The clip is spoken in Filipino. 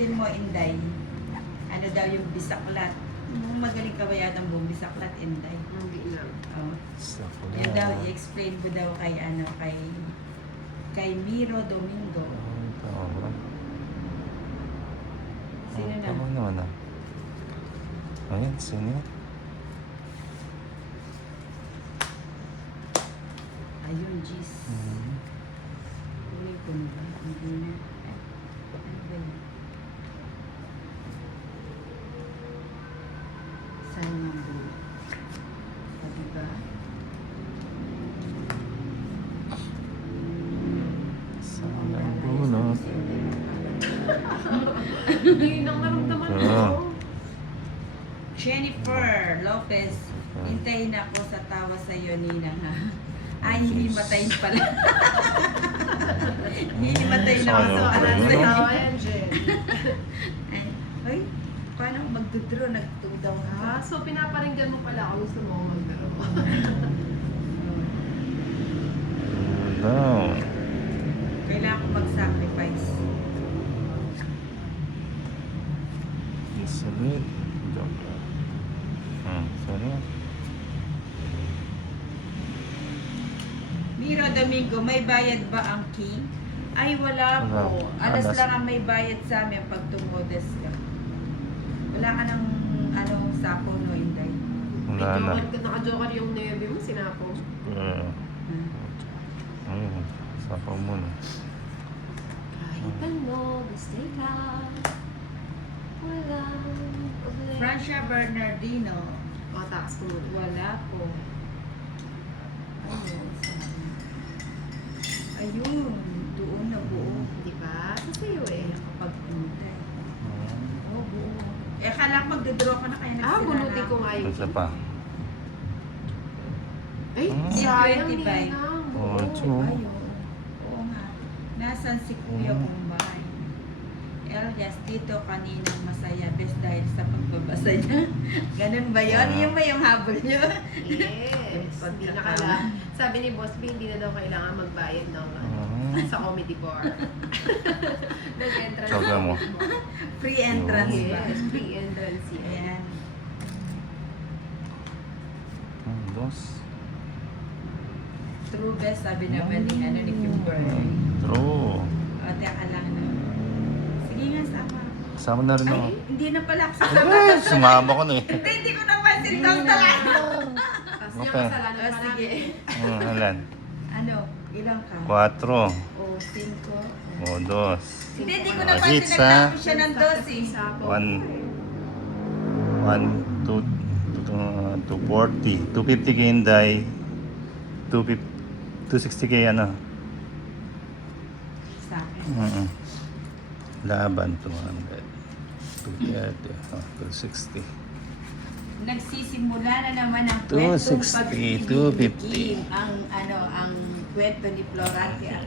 sagutin mo, Inday. Ano daw yung bisaklat? Magaling ka ba yata ang buong bisaklat, Inday? Hindi lang. Oh. Sakla. Yan daw, i-explain mo daw kay, ano, kay Miro Domingo. Tama. Sino na? Tama naman ah. Ayan, sino? Ayun, Gis. Hmm. Ulit ko na ba? Hindi na. Ay, ano ba yun? Sayang buo. Sabi ba? Sayang bunot. Ngayon ang naramdaman ko. Ah. Jennifer Lopez, hintayin ako sa tawa sa iyo, Nina, ha? Ay, hihimatayin pala. Hihimatayin ako Sayang sa pala tawa yun, sa iyo. no? Tawa yan, Jen. Ay, ay, paano ako magdodraw? Nagtudaw ka? So, pinaparinggan mo pala ako. Gusto mo ako magdaro. Daw. Kailangan ko mag-sacrifice. Salit. Joke lang. Salit. Miro Domingo, may bayad ba ang king? Ay, wala Wala. po. Alas Alas. lang ang may bayad sa amin pag tumodes ka. Wala ka ng sapo, no, Inday? Wala na. Naka-joker yung neve mo, sinapong. Ayun. Sapaw mo na. Kahit ano, basta ikaw. Walang problema. Francia Bernardino, O, takas ko muna. wala po. Ayun, ayun, doon na buo. Di ba? Sa iyo eh. Kapag Inday. Oh, buo. Eh, akala ko magdodraw ka na kaya nagsira Bunuti na ko ako. nga yun. Isa pa. Ay, Hmm? sayang 25. Ninang. Oh, Oo. true. Ayun. Oo nga. Nasaan si Kuya Mm. Bombay? Elias, dito kaninang masaya best dahil sa pagbabasa niya. Ganun ba yun? Ah. Yun ba yung habol niyo? Yes. Hindi na kailangan. Sabi ni Boss B, hindi na daw kailangan magbayad ng sa comedy bar. Nag-entrance. Joke mo. Free entrance ba? Yes, free entrance yan. Ayan. Dos. True best, sabi naman ni, ni Kimberly. True. O, teka lang na. Sige nga, sama. Kasama na rin ako. Ay, hindi na pala ako sasama. Ay, sumama ko na eh. Hindi ko napansin daw talaga. Tapos niya Okay. kasalanan O, pa sige. namin. Alan. Ano? Ilang ka? 4. O, 5. O, 2. Hindi ko Ah, napansin. hits, ha? Nagtapos siya ng dosis. 240. 250 kay Inday. 260 kay ano. Sa akin. Laban 200. 230. 260. Nagsisimula na naman ang 260, kwentong pag-ibig. 250. Ang kwento ni Florante at